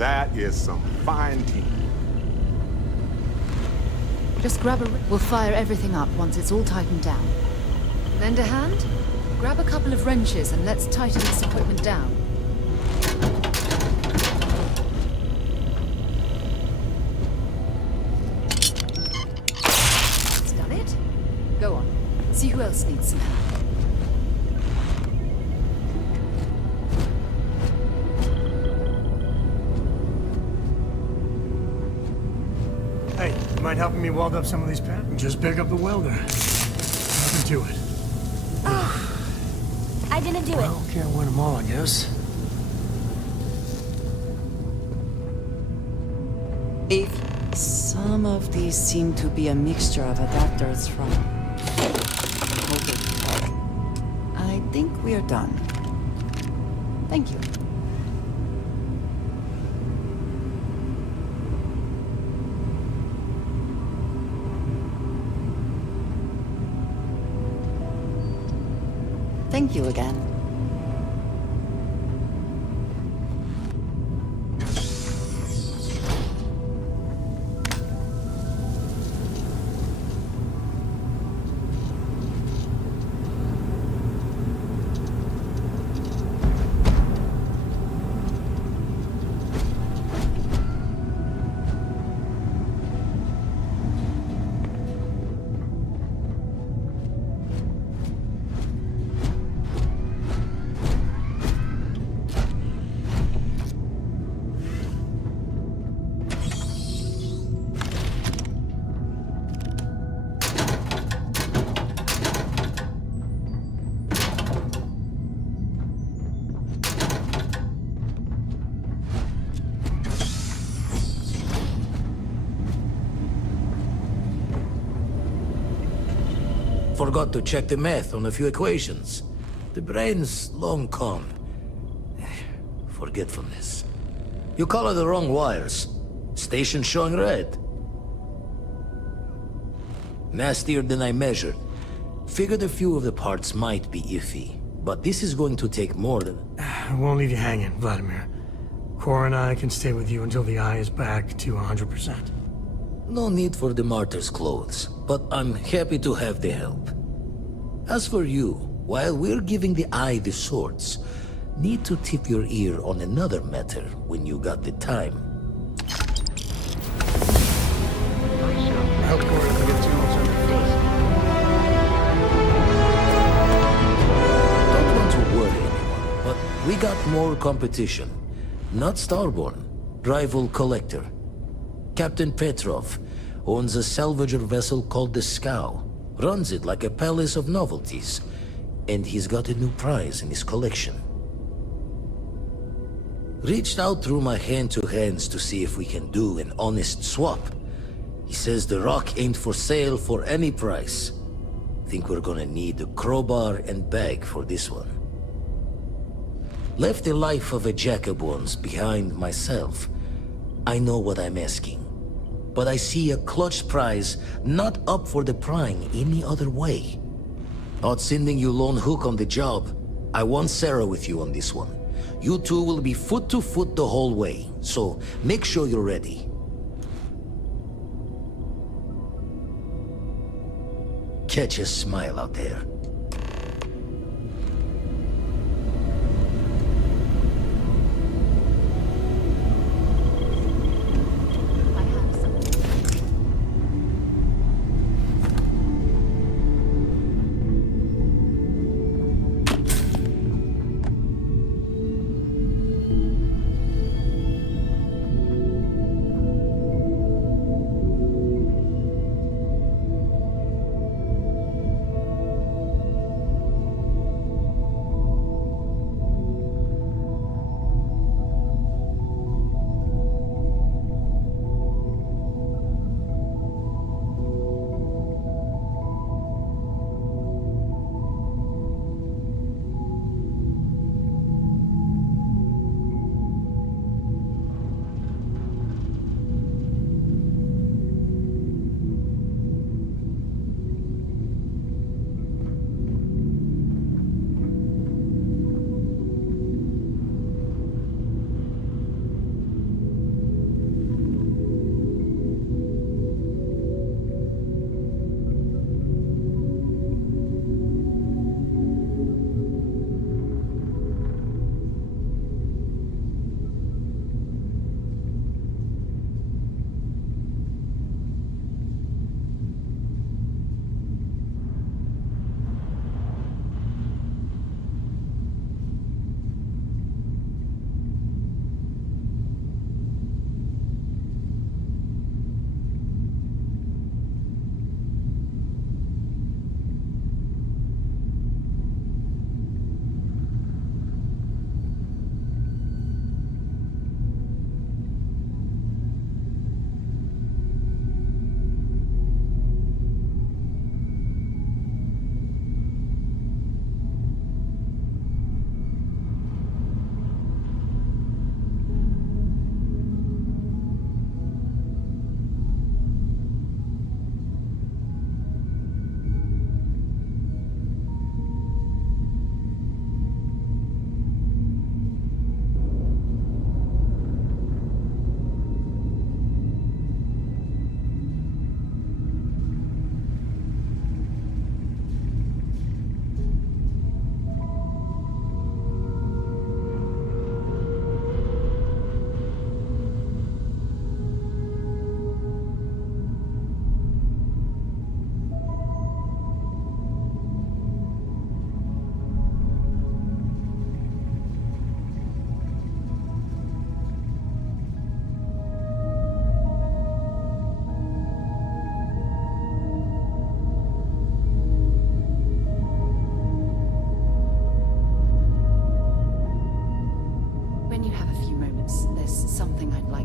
That is some fine team. Just grab a... We'll fire everything up once it's all tightened down. Lend a hand? Grab a couple of wrenches and let's tighten this equipment down. That's done it. Go on. See who else needs some help. Hey, you mind helping me weld up some of these panels? Just pick up the welder. Nothing to it. I didn't do it. Well, can't win them all, I guess. If some of these seem to be a mixture of adapters from... I think we're done. Thank you. Thank you again. Forgot to check the math on a few equations. The brain's long gone. Forgetfulness. You color the wrong wires. Station showing red. Nastier than I measured. Figured a few of the parts might be iffy, but this is going to take more than... I won't leave you hanging, Vladimir. Cora and I can stay with you until the eye is back to 100%. No need for the martyr's clothes, but I'm happy to have the help. As for you, while we're giving the eye the swords, need to tip your ear on another matter when you got the time. I hope Cora doesn't get too much on her face. Don't want to worry anyone, but we got more competition. Not Starborn, rival collector. Captain Petrov owns a salvager vessel called the Scow. Runs it like a palace of novelties. And he's got a new prize in his collection. Reached out through my hand-to-hands to see if we can do an honest swap. He says the rock ain't for sale for any price. Think we're gonna need a crowbar and bag for this one. Left the life of a jack-of-bones behind myself. I know what I'm asking. But I see a clutch prize not up for the prying any other way. Not sending you lone hook on the job. I want Sarah with you on this one. You two will be foot to foot the whole way, so make sure you're ready. Catch a smile out there.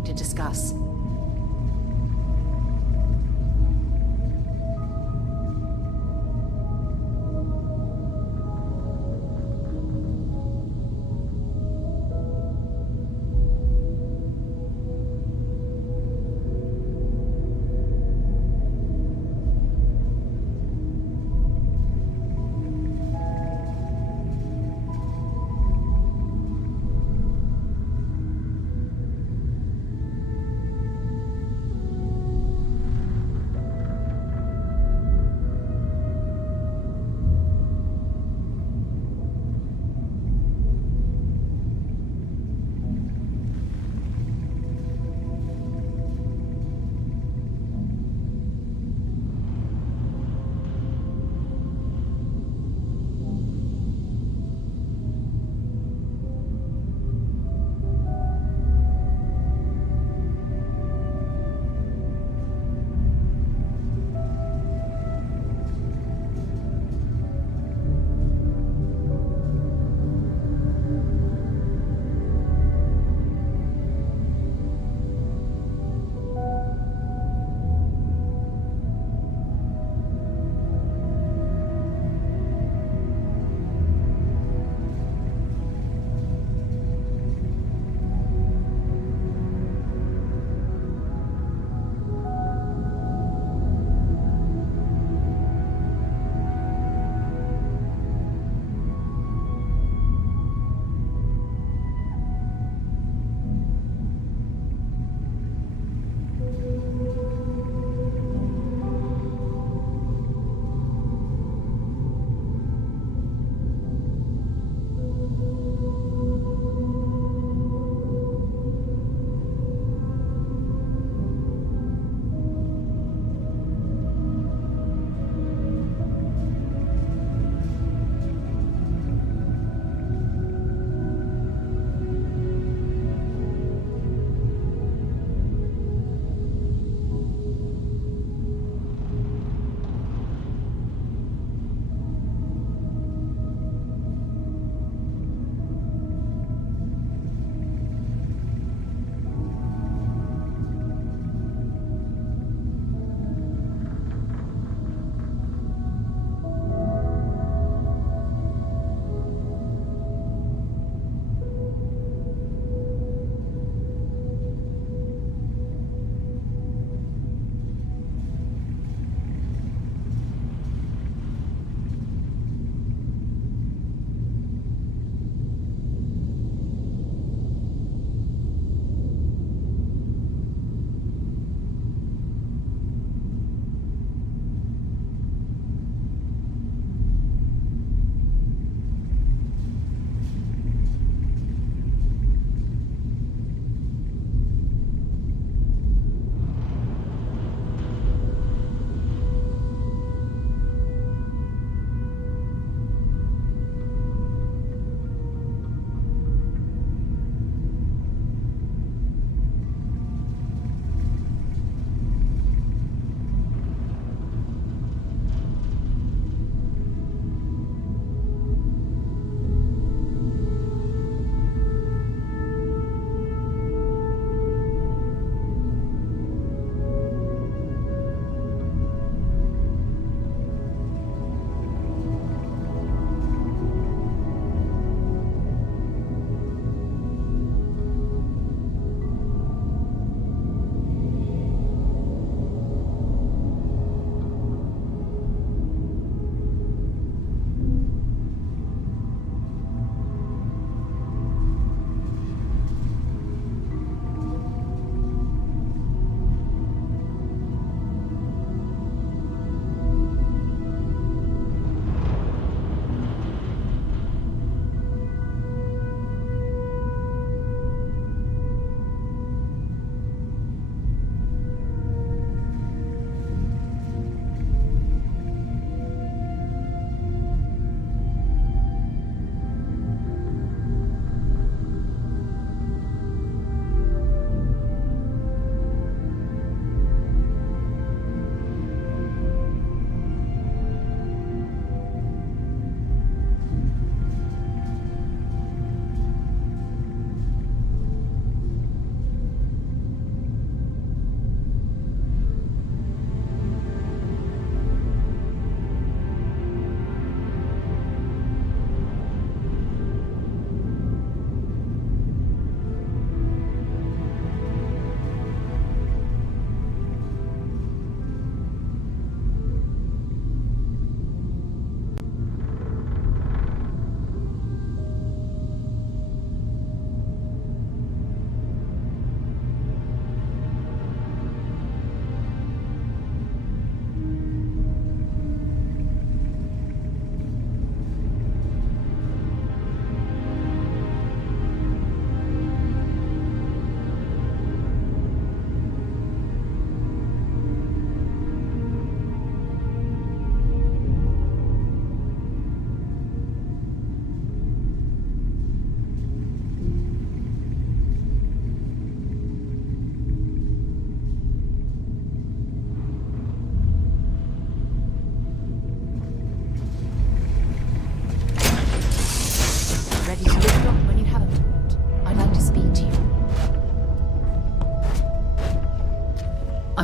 to discuss.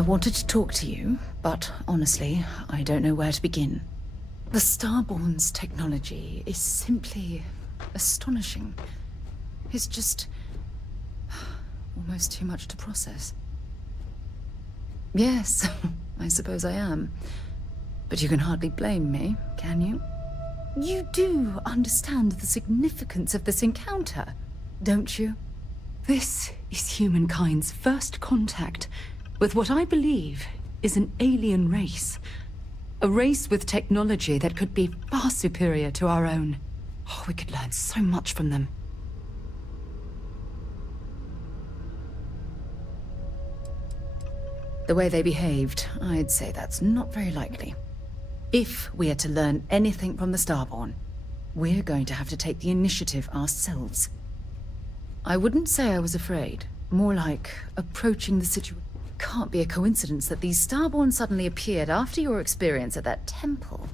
I wanted to talk to you, but honestly, I don't know where to begin. The Starborn's technology is simply astonishing. It's just almost too much to process. Yes, I suppose I am. But you can hardly blame me, can you? You do understand the significance of this encounter, don't you? This is humankind's first contact with what I believe is an alien race. A race with technology that could be far superior to our own. Oh, we could learn so much from them. The way they behaved, I'd say that's not very likely. If we are to learn anything from the Starborn, we're going to have to take the initiative ourselves. I wouldn't say I was afraid. More like approaching the situation. Can't be a coincidence that these Starborn suddenly appeared after your experience at that temple.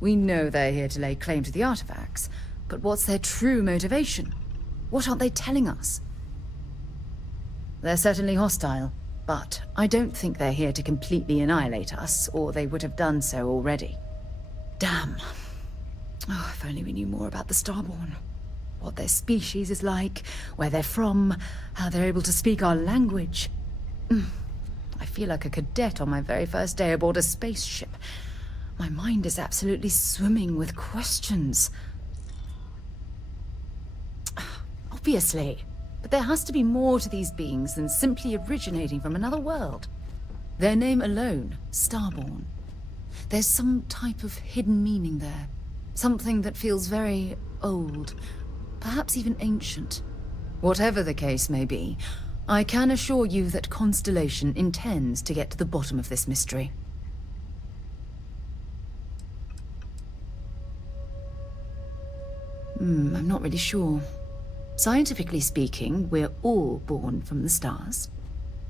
We know they're here to lay claim to the artifacts, but what's their true motivation? What aren't they telling us? They're certainly hostile, but I don't think they're here to completely annihilate us, or they would have done so already. Damn. Oh, if only we knew more about the Starborn. What their species is like, where they're from, how they're able to speak our language. I feel like a cadet on my very first day aboard a spaceship. My mind is absolutely swimming with questions. Obviously. But there has to be more to these beings than simply originating from another world. Their name alone, Starborn. There's some type of hidden meaning there. Something that feels very old. Perhaps even ancient. Whatever the case may be, I can assure you that Constellation intends to get to the bottom of this mystery. I'm not really sure. Scientifically speaking, we're all born from the stars.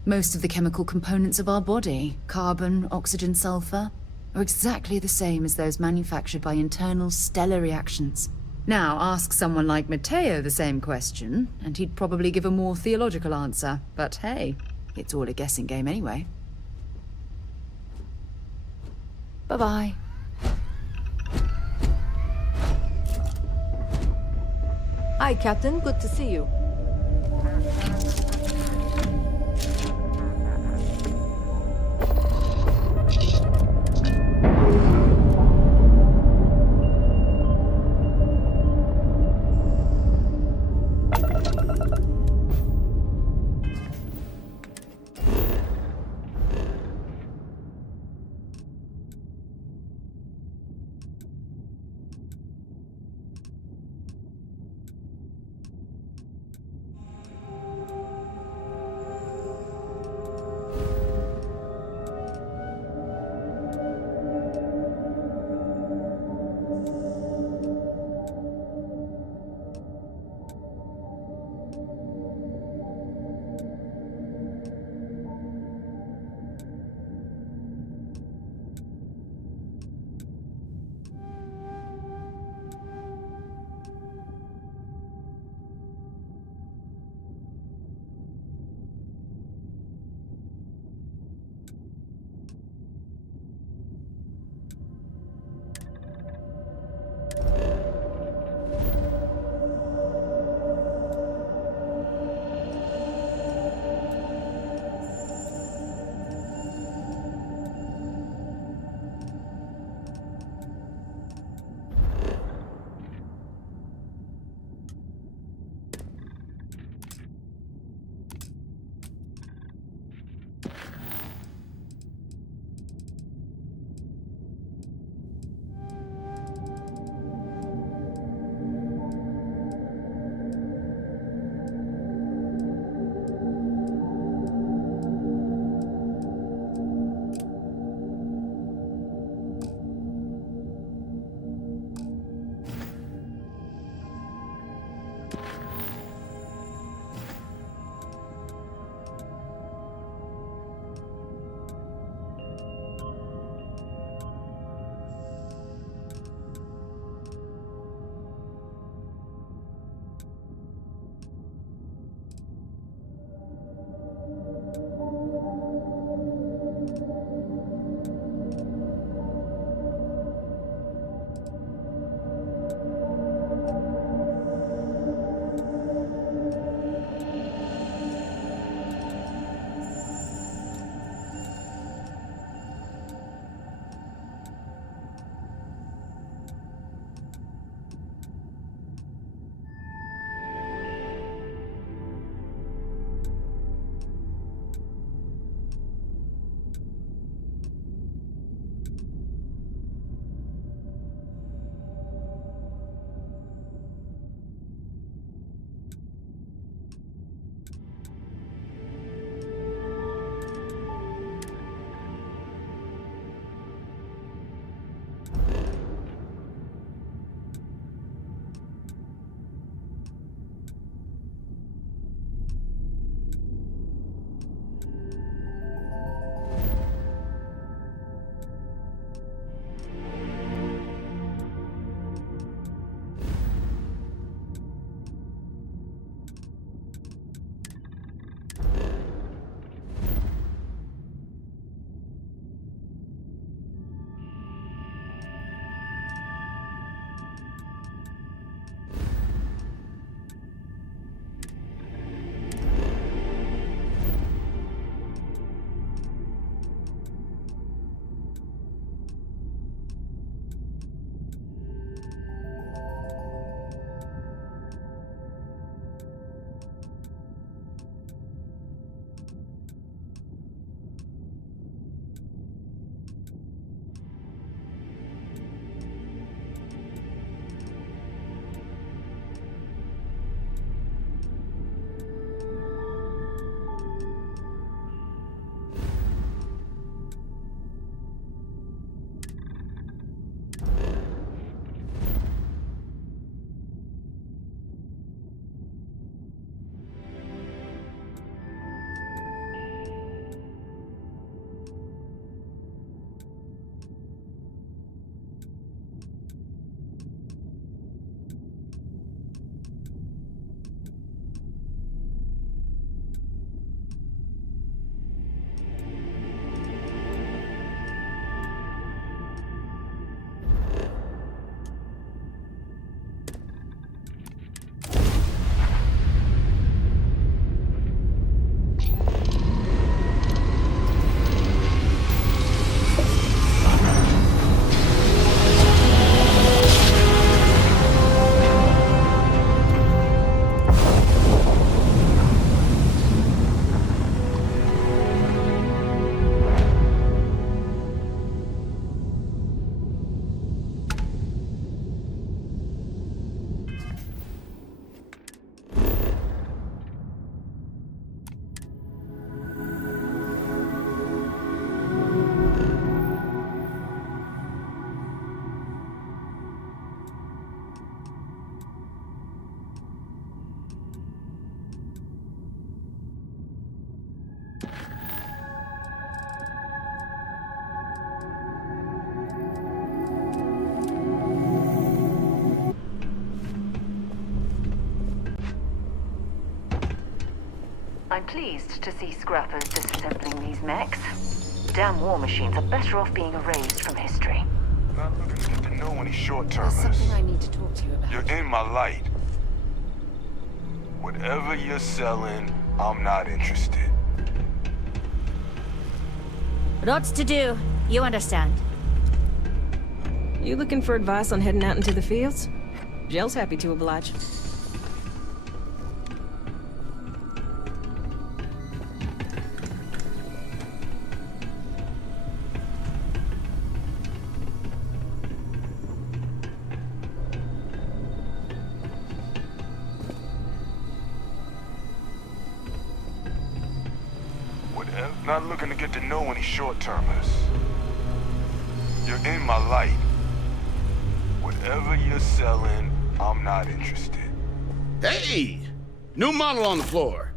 Most of the chemical components of our body, carbon, oxygen, sulfur, are exactly the same as those manufactured by internal stellar reactions. Now, ask someone like Matteo the same question, and he'd probably give a more theological answer. But hey, it's all a guessing game anyway. Bye-bye. Hi, Captain. Good to see you. I'm pleased to see scrappers disassembling these mechs. Damn war machines are better off being erased from history. Not looking to get to know any There's short-termers. something I need to talk to you about. You're in my light. Whatever you're selling, I'm not interested. Lots to do. You understand. You looking for advice on heading out into the fields? Jill's happy to oblige. Whatever. Not looking to get to know any short-termers. You're in my light. Whatever you're selling, I'm not interested. Hey! New model on the floor.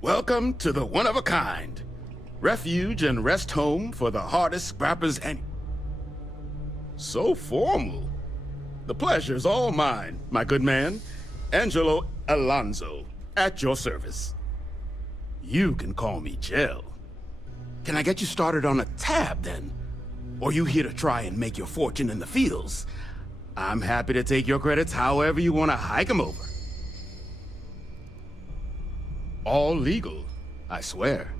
Welcome to the one-of-a-kind. Refuge and rest home for the hardest scrappers and... So formal. The pleasure's all mine, my good man. Angelo Alonso, at your service. You can call me Jill. Can I get you started on a tab, then? Or you here to try and make your fortune in the fields? I'm happy to take your credits however you want to hike them over. All legal, I swear.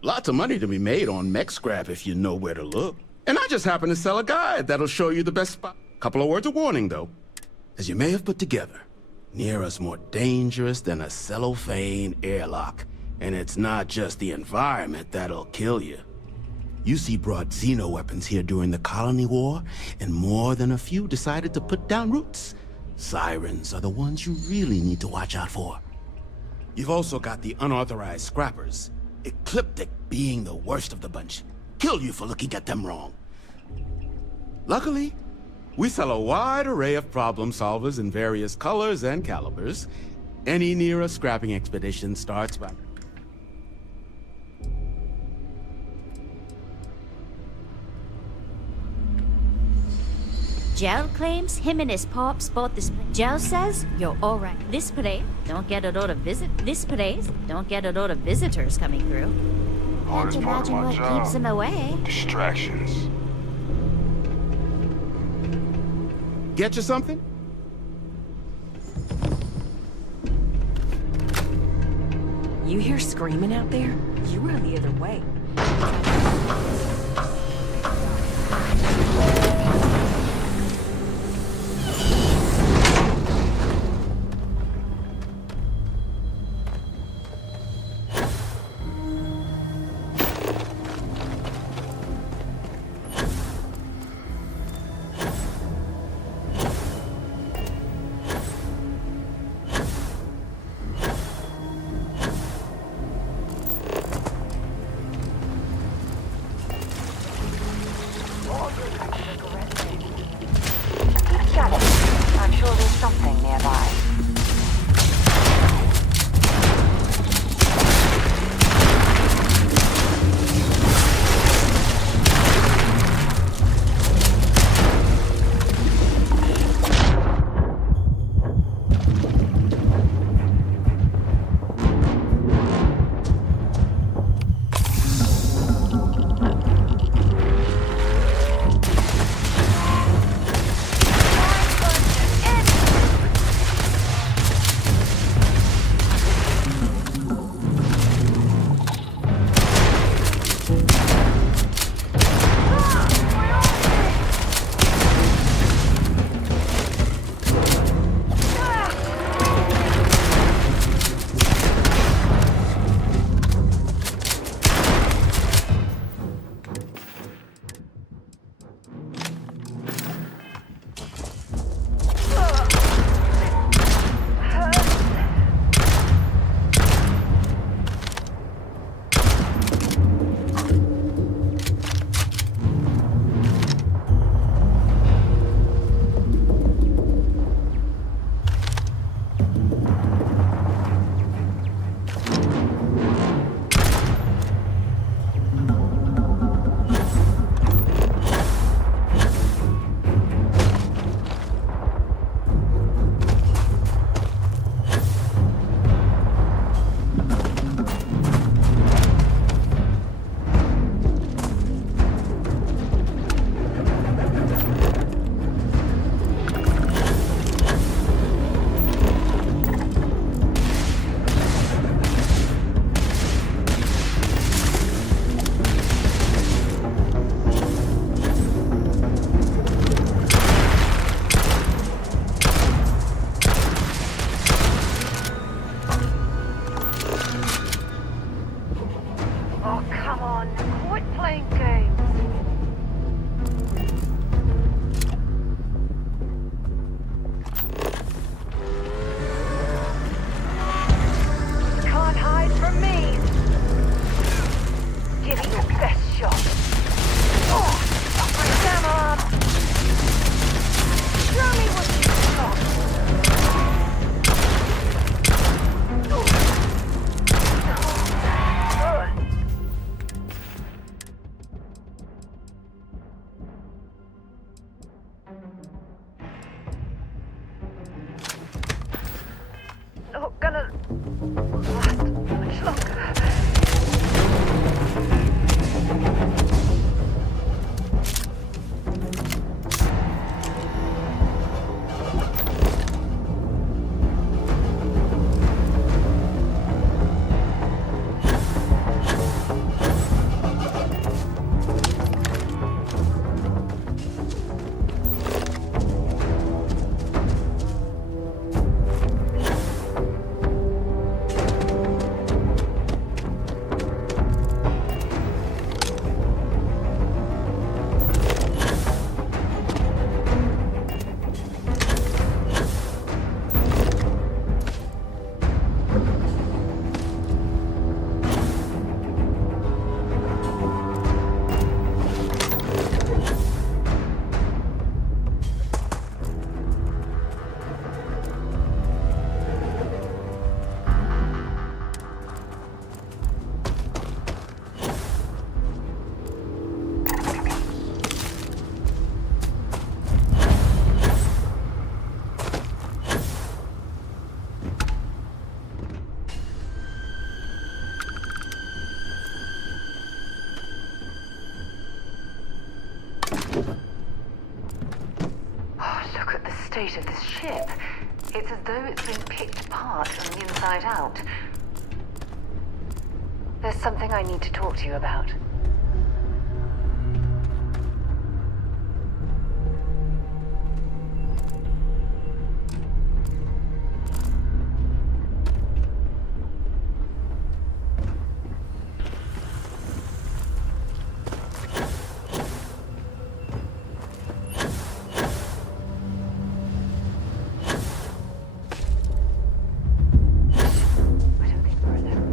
Lots of money to be made on mech scrap if you know where to look. And I just happen to sell a guide that'll show you the best spot. Couple of words of warning, though. As you may have put together, Nira's more dangerous than a cellophane airlock. And it's not just the environment that'll kill you. UC brought xeno weapons here during the Colony War, and more than a few decided to put down roots. Sirens are the ones you really need to watch out for. You've also got the unauthorized scrappers, Ecliptic being the worst of the bunch. Kill you for looking at them wrong. Luckily, we sell a wide array of problem solvers in various colors and calibers. Any Nira scrapping expedition starts by... Gel claims him and his pops bought this. Gel says you're all right. This place don't get a lot of visitors coming through. Hardest Can't part of imagine my what job. keeps them away. Distractions. Get you something? You hear screaming out there? You run the other way. state of this ship, it's as though it's been picked apart from the inside out. There's something I need to talk to you about. I don't think we're alone.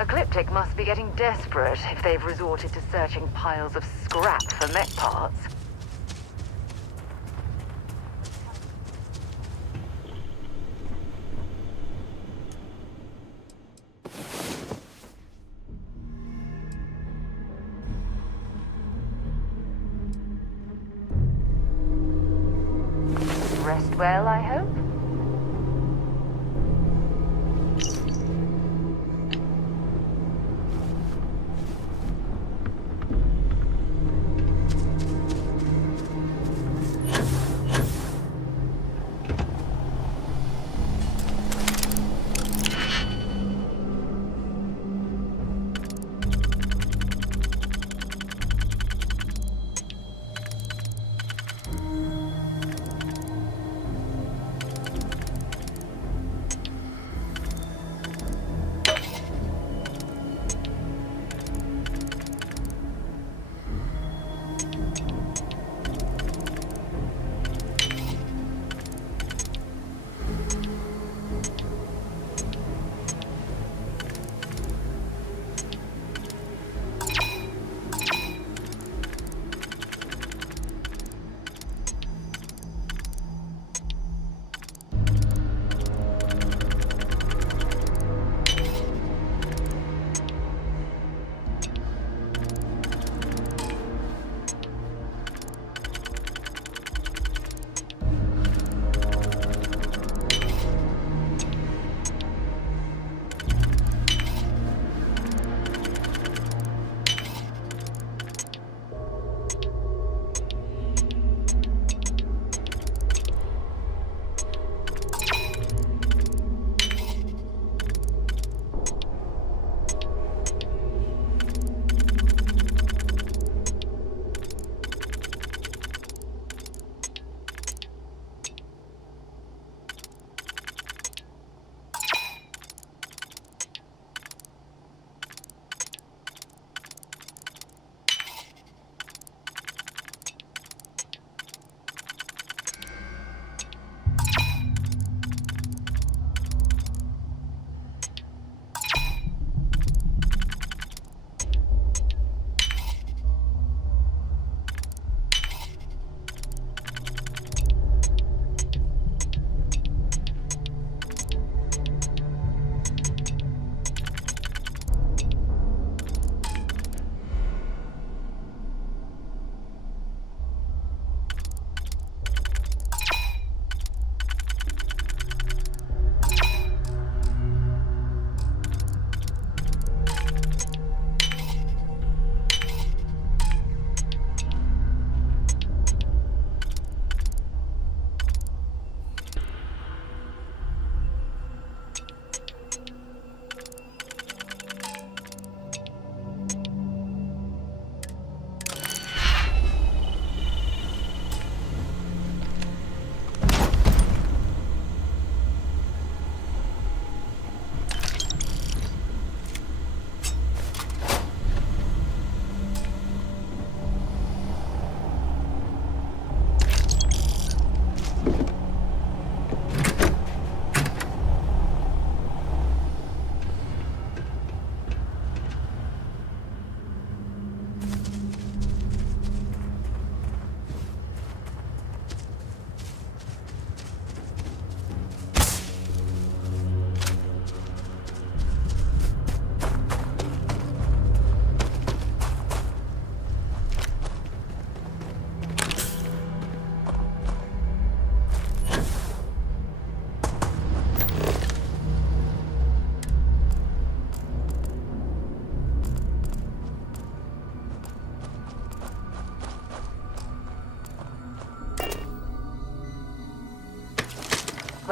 Ecliptic must be getting desperate if they've resorted to searching piles of scrap for mech parts. Rest well, I hope?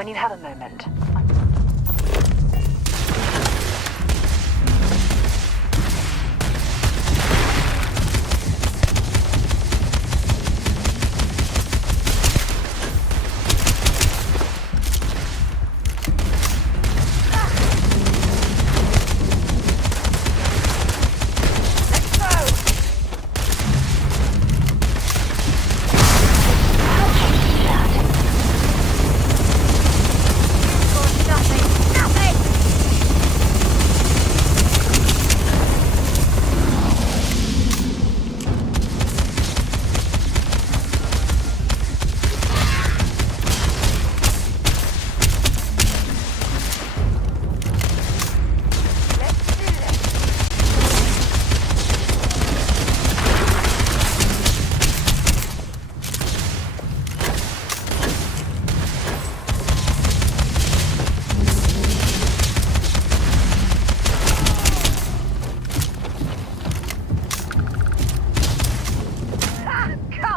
when you have a moment.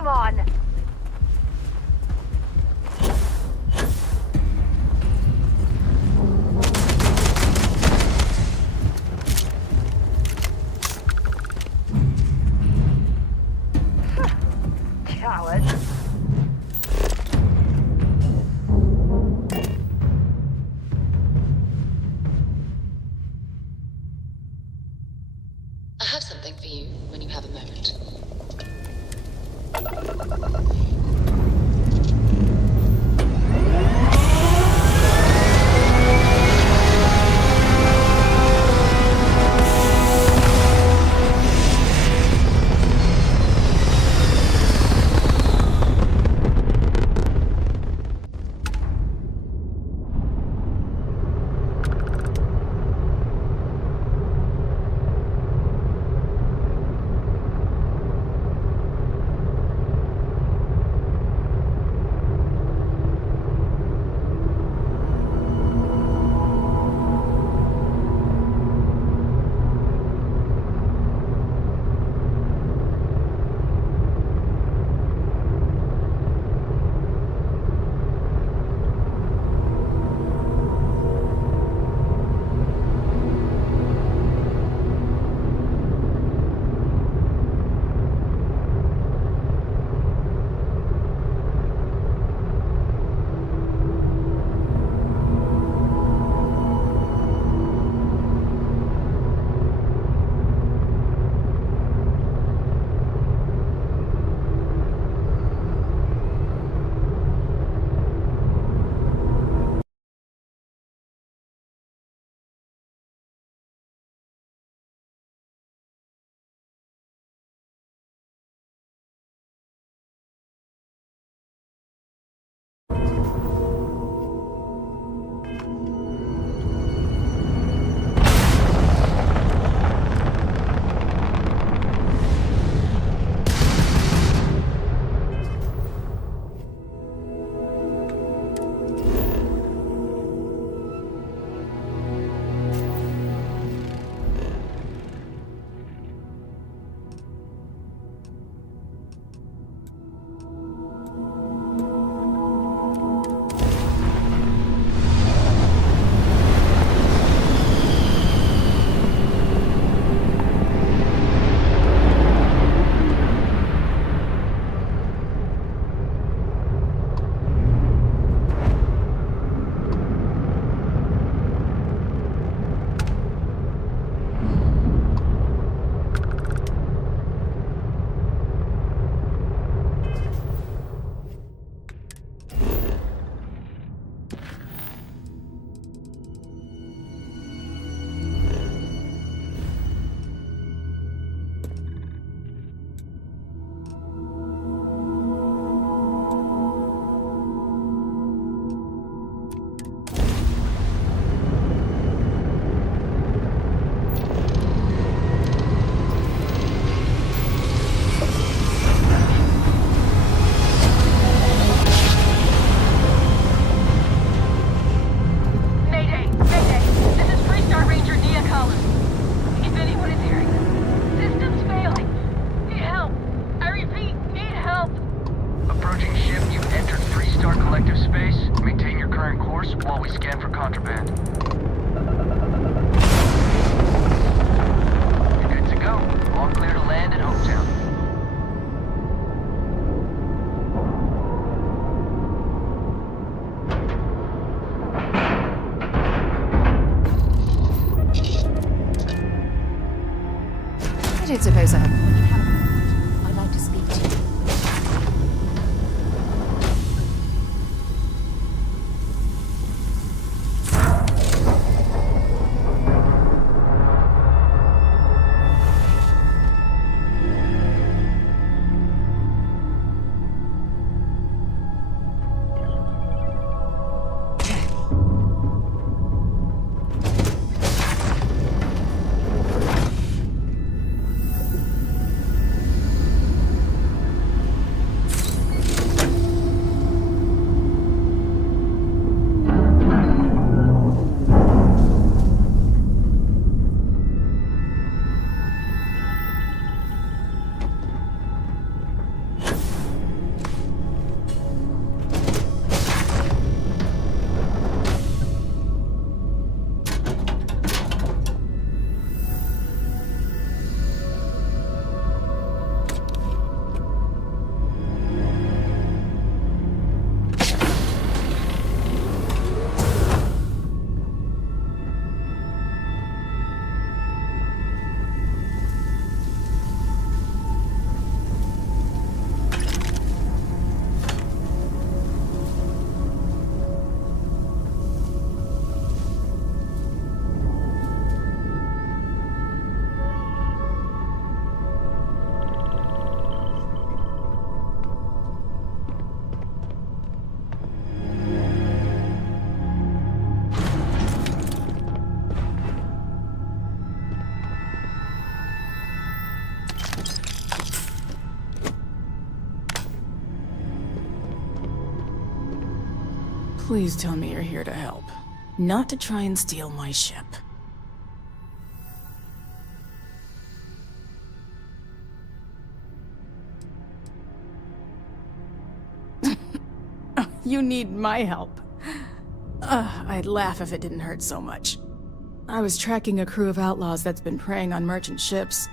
Come on! Coward. I have something for you when you have a moment. contraband. You're good to go. All clear to land at Hometown. I don't suppose I have. I'd like to speak to you. Please tell me you're here to help. Not to try and steal my ship. You need my help. I'd laugh if it didn't hurt so much. I was tracking a crew of outlaws that's been preying on merchant ships.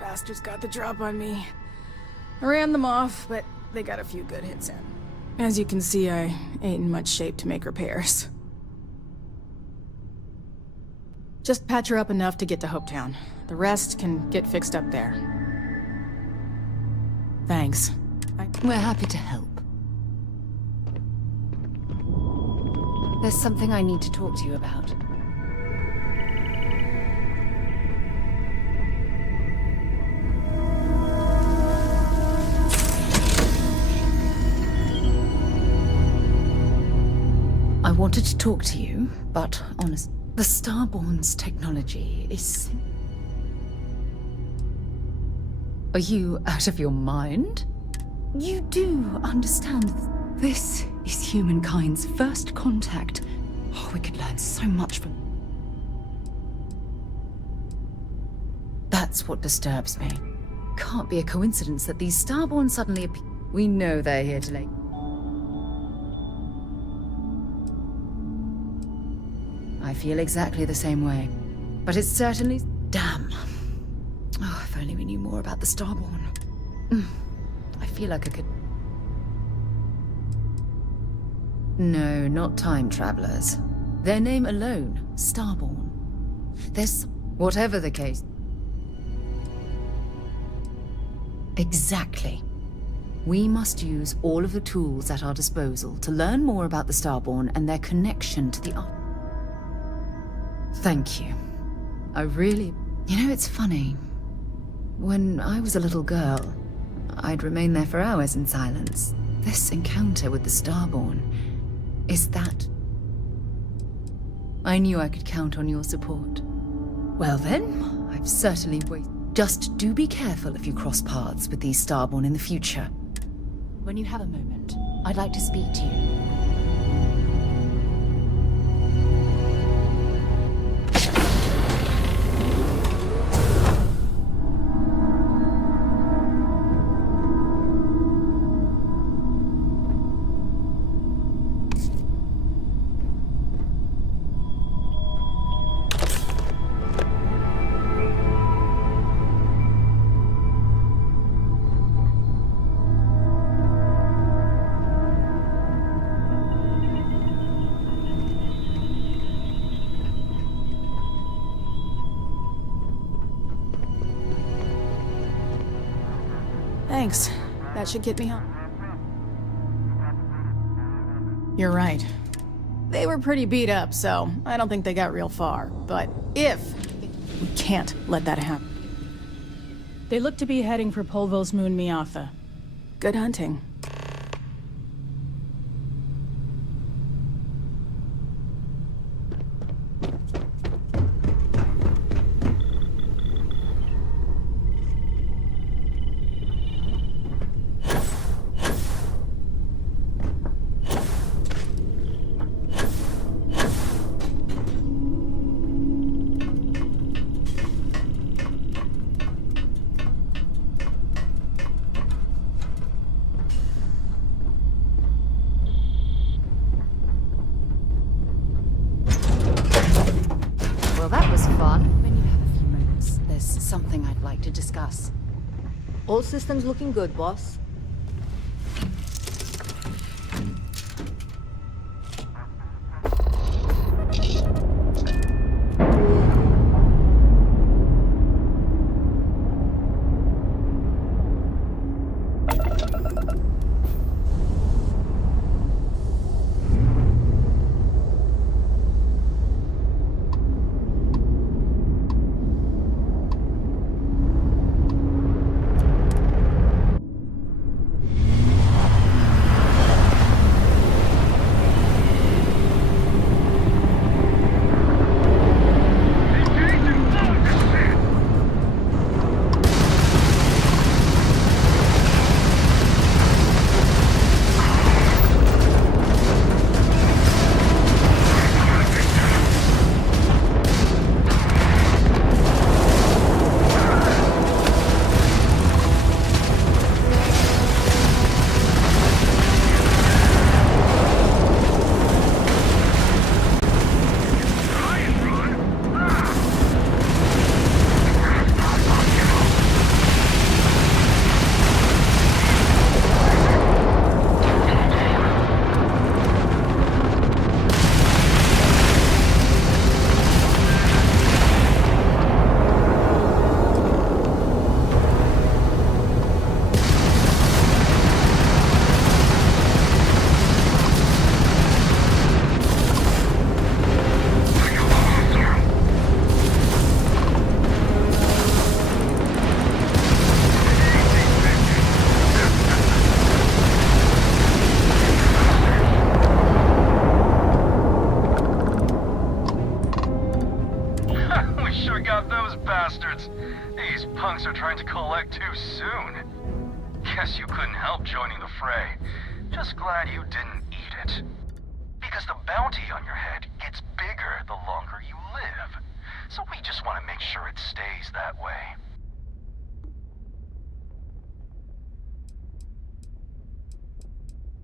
Bastards got the drop on me. I ran them off, but they got a few good hits in. As you can see, I ain't in much shape to make repairs. Just patch her up enough to get to Hopetown. The rest can get fixed up there. Thanks. We're happy to help. There's something I need to talk to you about. I wanted to talk to you, but honest, the Starborn's technology is... Are you out of your mind? You do understand this is humankind's first contact. Oh, we could learn so much from... That's what disturbs me. Can't be a coincidence that these Starborn suddenly appear. We know they're here to lay... I feel exactly the same way. But it's certainly... Damn. Oh, if only we knew more about the Starborn. I feel like I could... No, not time travelers. Their name alone, Starborn. There's... Whatever the case... Exactly. We must use all of the tools at our disposal to learn more about the Starborn and their connection to the... Thank you. I really... You know, it's funny. When I was a little girl, I'd remain there for hours in silence. This encounter with the Starborn is that... I knew I could count on your support. Well then, I've certainly waited. Just do be careful if you cross paths with these Starborn in the future. When you have a moment, I'd like to speak to you. Thanks. That should get me home. You're right. They were pretty beat up, so I don't think they got real far. But we can't let that happen. They look to be heading for Polvo's moon Miatha. Good hunting. Well, that was fun. When you have a few moments, there's something I'd like to discuss. All systems looking good, boss. bastards. These punks are trying to collect too soon. Guess you couldn't help joining the fray. Just glad you didn't eat it. Because the bounty on your head gets bigger the longer you live. So we just want to make sure it stays that way.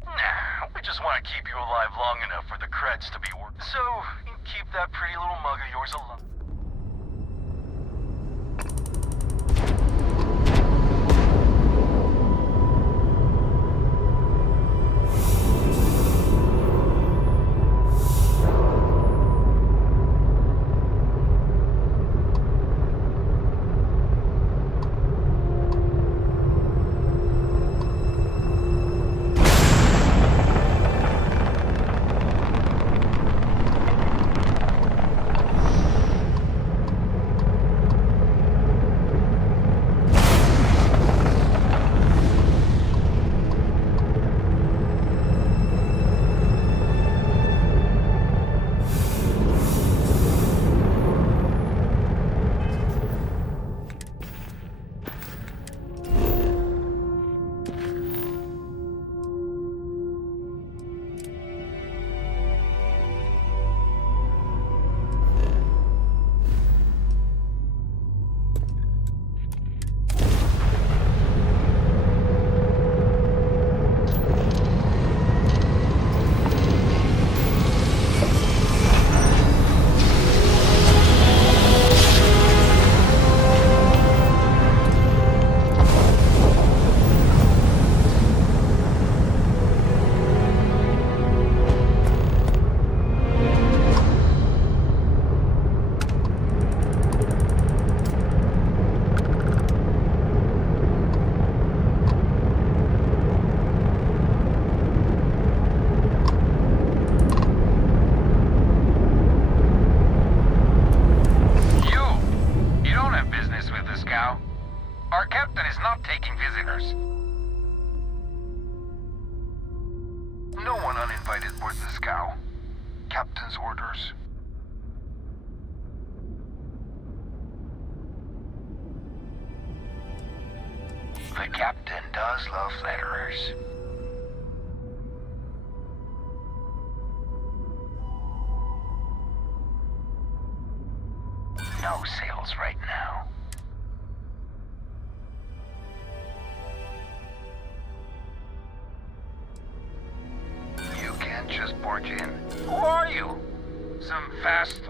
Nah, we just want to keep you alive long enough for the creds to be worth. So, you keep that pretty little mug of yours alive. Our captain is not taking visitors. No one uninvited boards the scow. Captain's orders. The captain does love flatterers. No sales right now. You can't just barge in. Who are you? Some fast